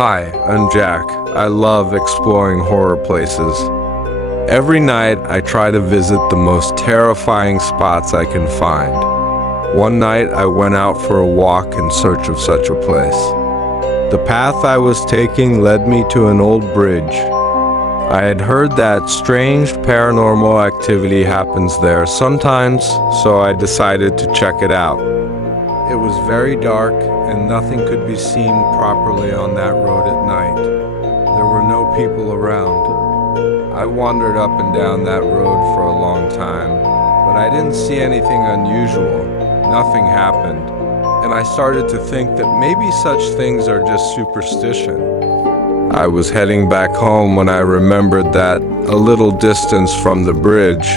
Hi, I'm Jack. I love exploring horror places. Every night, I try to visit the most terrifying spots I can find. One night, I went out for a walk in search of such a place. The path I was taking led me to an old bridge. I had heard that strange paranormal activity happens there sometimes, so I decided to check it out. It was very dark and nothing could be seen properly on that road at night. There were no people around. I wandered up and down that road for a long time, but I didn't see anything unusual. Nothing happened, and I started to think that maybe such things are just superstition. I was heading back home when I remembered that a little distance from the bridge,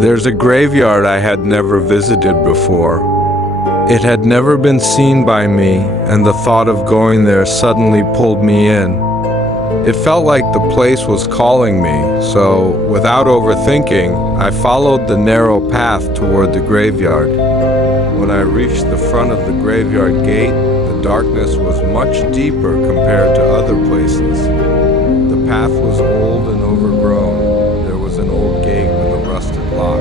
there's a graveyard I had never visited before. It had never been seen by me, and the thought of going there suddenly pulled me in. It felt like the place was calling me, so without overthinking, I followed the narrow path toward the graveyard. When I reached the front of the graveyard gate, the darkness was much deeper compared to other places. The path was old and overgrown. There was an old gate with a rusted lock.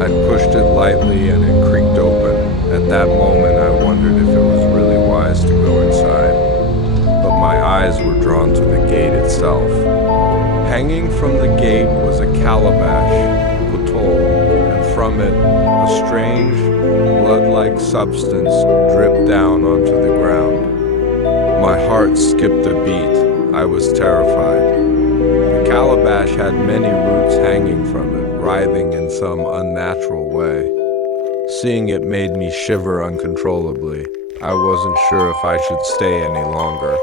I pushed it lightly and it creaked open. At that moment, I wondered if it was really wise to go inside, but my eyes were drawn to the gate itself. Hanging from the gate was a calabash, potol, and from it, a strange, blood-like substance dripped down onto the ground. My heart skipped a beat. I was terrified. The calabash had many roots hanging from it, writhing in some unnatural way. Seeing it made me shiver uncontrollably. I wasn't sure if I should stay any longer.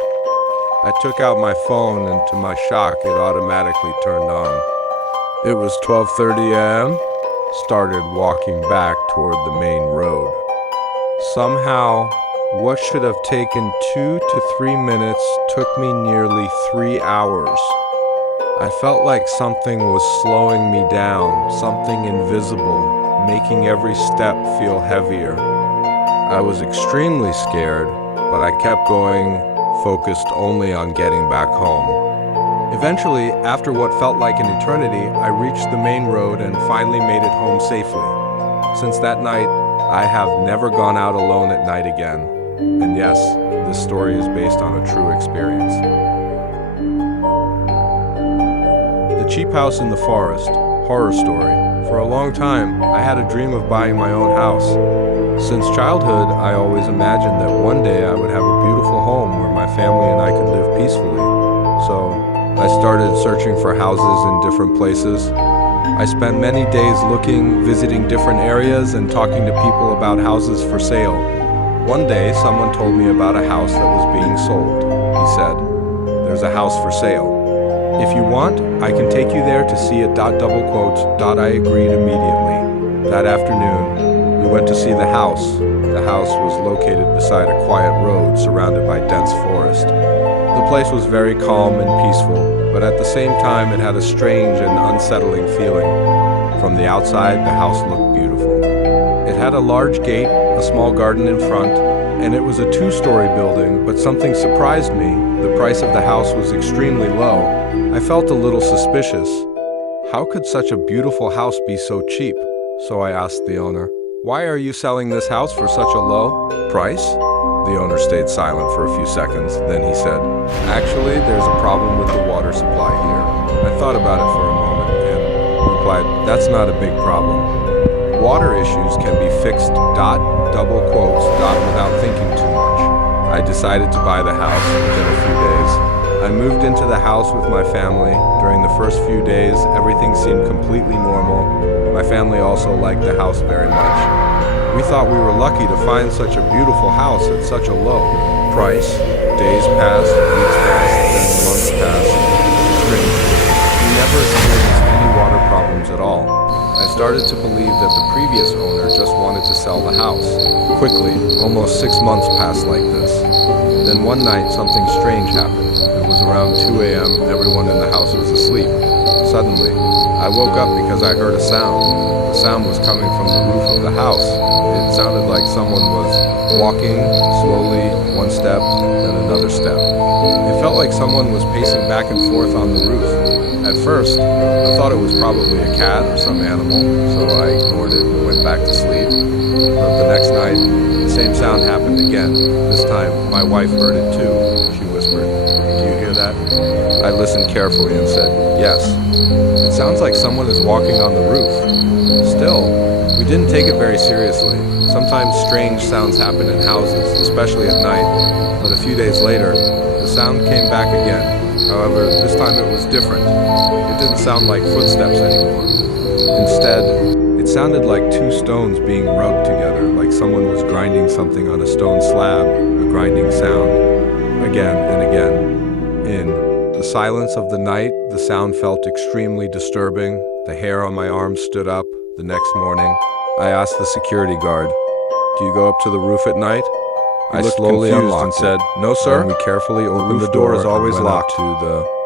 I took out my phone and to my shock, it automatically turned on. It was 12:30 a.m. Started walking back toward the main road. Somehow, what should have taken 2 to 3 minutes took me nearly 3 hours. I felt like something was slowing me down, something invisible, making every step feel heavier. I was extremely scared, but I kept going, focused only on getting back home. Eventually, after what felt like an eternity, I reached the main road and finally made it home safely. Since that night, I have never gone out alone at night again. And yes, this story is based on a true experience. The Cheap House in the Forest, horror story. For a long time, I had a dream of buying my own house. Since childhood, I always imagined that one day I would have a beautiful home where my family and I could live peacefully. So, I started searching for houses in different places. I spent many days looking, visiting different areas, and talking to people about houses for sale. One day, someone told me about a house that was being sold. He said, "There's a house for sale. If you want, I can take you there to see it. I agreed immediately. That afternoon, we went to see the house. The house was located beside a quiet road surrounded by dense forest. The place was very calm and peaceful, but at the same time it had a strange and unsettling feeling. From the outside, the house looked beautiful. It had a large gate, a small garden in front, and it was a 2-story building, but something surprised me. The price of the house was extremely low. I felt a little suspicious. How could such a beautiful house be so cheap? So I asked the owner, "Why are you selling this house for such a low price?" The owner stayed silent for a few seconds. Then he said, "Actually, there's a problem with the water supply here." I thought about it for a moment and replied, "That's not a big problem. Water issues can be fixed, without thinking too much." I decided to buy the house within a few days. I moved into the house with my family. During the first few days, everything seemed completely normal. My family also liked the house very much. We thought we were lucky to find such a beautiful house at such a low price. Days passed, weeks passed, then months passed. Strangely, we never experienced any water problems at all. I started to believe that the previous owner just wanted to sell the house. Quickly, almost 6 months passed like this. Then one night, something strange happened. It was around 2 a.m. Everyone in the house was asleep. Suddenly, I woke up because I heard a sound. The sound was coming from the roof of the house. It sounded like someone was walking slowly, One step, then another step. It felt like someone was pacing back and forth on the roof. At first, I thought it was probably a cat or some animal, so I ignored it and went back to sleep. But the next night, the same sound happened again. This time, my wife heard it too. She whispered, "Do you hear that?" I listened carefully and said, "Yes. It sounds like someone is walking on the roof." Still, we didn't take it very seriously. Sometimes strange sounds happen in houses, especially at night. But a few days later, the sound came back again. However, this time it was different. It didn't sound like footsteps anymore. Instead, it sounded like two stones being rubbed together, like someone was grinding something on a stone slab, a grinding sound, again and again. In the silence of the night, the sound felt extremely disturbing. The hair on my arm stood up. The next morning, I asked the security guard, "Do you go up to the roof at night?" I slowly unlocked and said, "No, sir." We carefully opened the door is always locked.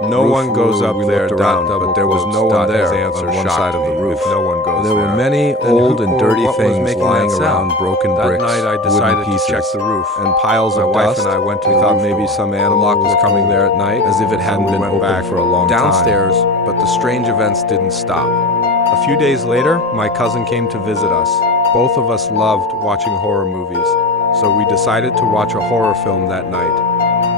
No one goes up there. But there was no one there on one side of the roof. No one goes there. There were many old and dirty things lying around, broken bricks, that night I decided to check the roof, and piles of dust. And I went to thought maybe some animal was coming there at night, as if it hadn't been opened for a long time. Downstairs, but the strange events didn't stop. A few days later, my cousin came to visit us. Both of us loved watching horror movies, so we decided to watch a horror film that night.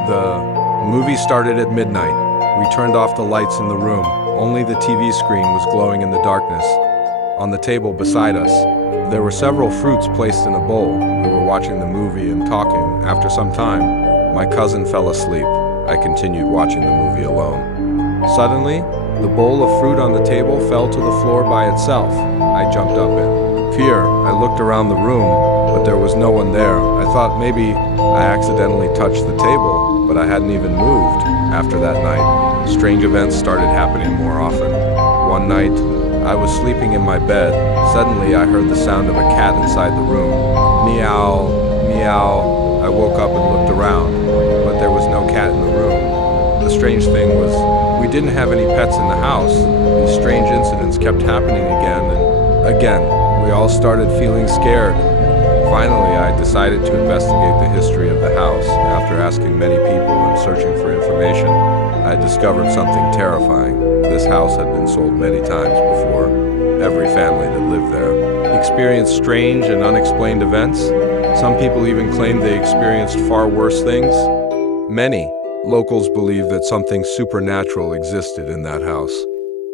The movie started at midnight. We turned off the lights in the room. Only the TV screen was glowing in the darkness. On the table beside us, there were several fruits placed in a bowl. We were watching the movie and talking. After some time, my cousin fell asleep. I continued watching the movie alone. Suddenly, the bowl of fruit on the table fell to the floor by itself. I jumped up in fear. I looked around the room, but there was no one there. I thought maybe I accidentally touched the table, but I hadn't even moved. After that night, strange events started happening more often. One night, I was sleeping in my bed. Suddenly, I heard the sound of a cat inside the room. Meow, meow. I woke up and looked around, but there was no cat in the room. The strange thing was, we didn't have any pets in the house. These strange incidents kept happening again and again. We all started feeling scared. Finally, I decided to investigate the history of the house. After asking many people and searching for information, I discovered something terrifying. This house had been sold many times before. Every family that lived there experienced strange and unexplained events. Some people even claimed they experienced far worse things. Many locals believed that something supernatural existed in that house.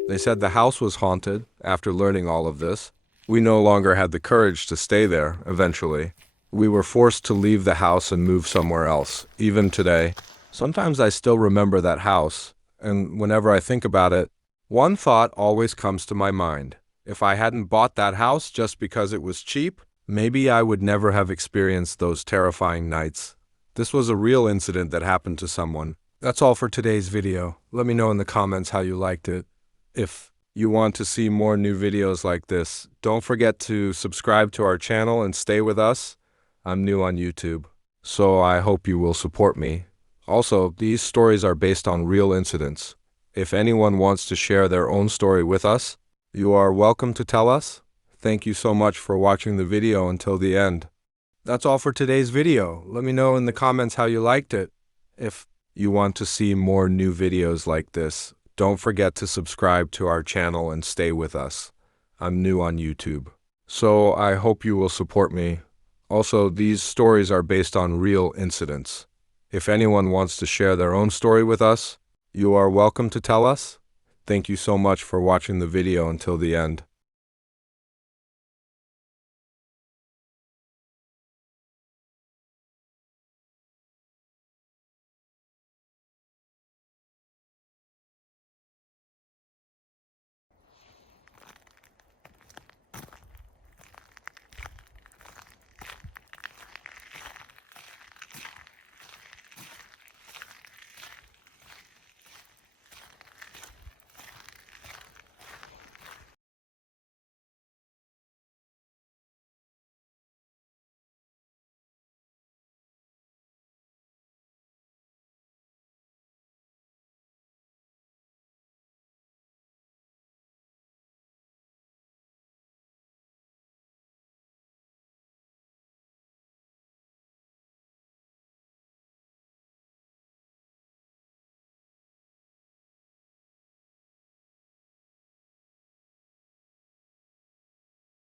They said the house was haunted. After learning all of this, we no longer had the courage to stay there. Eventually, we were forced to leave the house and move somewhere else. Even today, sometimes I still remember that house, and whenever I think about it, one thought always comes to my mind. If I hadn't bought that house just because it was cheap, maybe I would never have experienced those terrifying nights. This was a real incident that happened to someone. That's all for today's video. Let me know in the comments how you liked it. If you want to see more new videos like this, don't forget to subscribe to our channel and stay with us. I'm new on YouTube, so I hope you will support me. Also, these stories are based on real incidents. If anyone wants to share their own story with us, you are welcome to tell us. Thank you so much for watching the video until the end. That's all for today's video. Let me know in the comments how you liked it. If you want to see more new videos like this, don't forget to subscribe to our channel and stay with us. I'm new on YouTube, so I hope you will support me. Also, these stories are based on real incidents. If anyone wants to share their own story with us, you are welcome to tell us. Thank you so much for watching the video until the end.